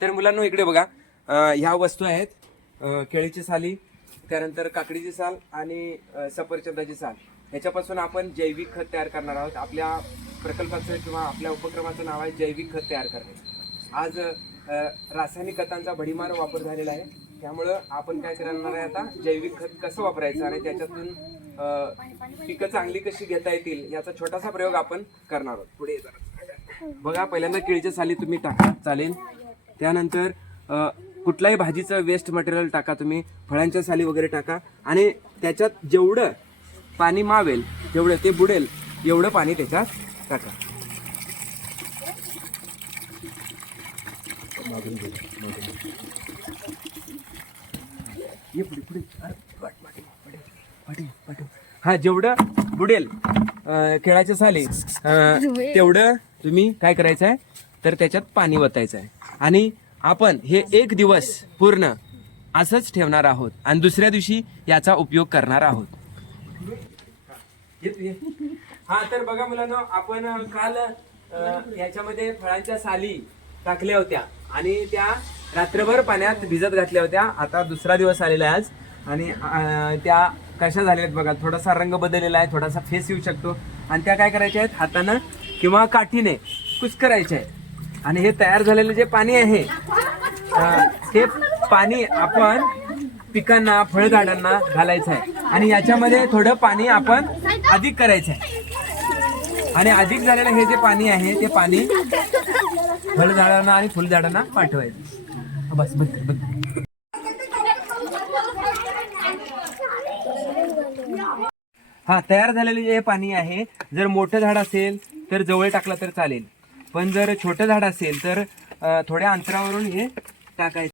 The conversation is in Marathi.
तर मुलांनो इकडे बघा, ह्या वस्तू आहेत, केळीची साली, त्यानंतर काकडीची साल आणि सफरचंदाची साल. ह्याच्यापासून आपण जैविक खत तयार करणार आहोत. आपल्या प्रकल्पाचं किंवा आपल्या उपक्रमाचं नाव आहे जैविक खत तयार करणे. आज रासायनिक खतांचा भडीमार वापर झालेला आहे, त्यामुळं आपण काय करणार आहे आता, जैविक खत कसं वापरायचं आणि त्याच्यातून पिकं चांगली कशी घेता येतील याचा छोटासा प्रयोग आपण करणार आहोत. पुढे बघा, पहिल्यांदा केळीच्या साली तुम्ही टाका, चालेल. त्यानंतर कुठलाही भाजीचं वेस्ट मटेरियल टाका, तुम्ही फळांच्या साली वगैरे टाका आणि त्याच्यात जेवढं पाणी मावेल, जेवढं ते बुडेल एवढं पाणी त्याच्यात टाका. हा, जेवढं बुडेल केळाच्या साली तेवढं तुम्ही काय करायचं आहे, तर त्याच्यात पाणी वतायचं आहे आणि आपण हे 1 दिवस पूर्ण असंच ठेवणार आहोत आणि दुसऱ्या दिवशी याचा उपयोग करणार आहोत. हा, तर बघा मुलांनो, आपण काल याच्यामध्ये फळांच्या साली टाकल्या होत्या आणि त्या रात्रभर पाण्यात भिजत घातल्या होत्या. आता दुसरा दिवस आलेला आहे आज आणि त्या कशा झाल्या आहेत बघा, थोडासा रंग बदललेला आहे, थोडासा फेस येऊ शकतो आणि त्या काय करायच्या आहेत, हातानं किंवा काठीने कुस्करायच्या आहेत. आणि हे तयार झालेले जे पाणी आहे ते पाणी आपण पिकांना, फळझाडांना घालायचं आहे आणि याच्यामध्ये थोडं पाणी आपण अधिक करायचं आहे आणि अधिक झालेलं हे जे पाणी आहे ते पाणी फळझाडांना आणि फुलझाडांना पाठवायचं. बस बस बस. हा, तयार झालेले जे पाणी आहे, जर मोठं झाड असेल तर जवळ टाकलं तर चालेल, पण जर छोटं झाड असेल तर थोड्या अंतरावरून हे टाकायचं.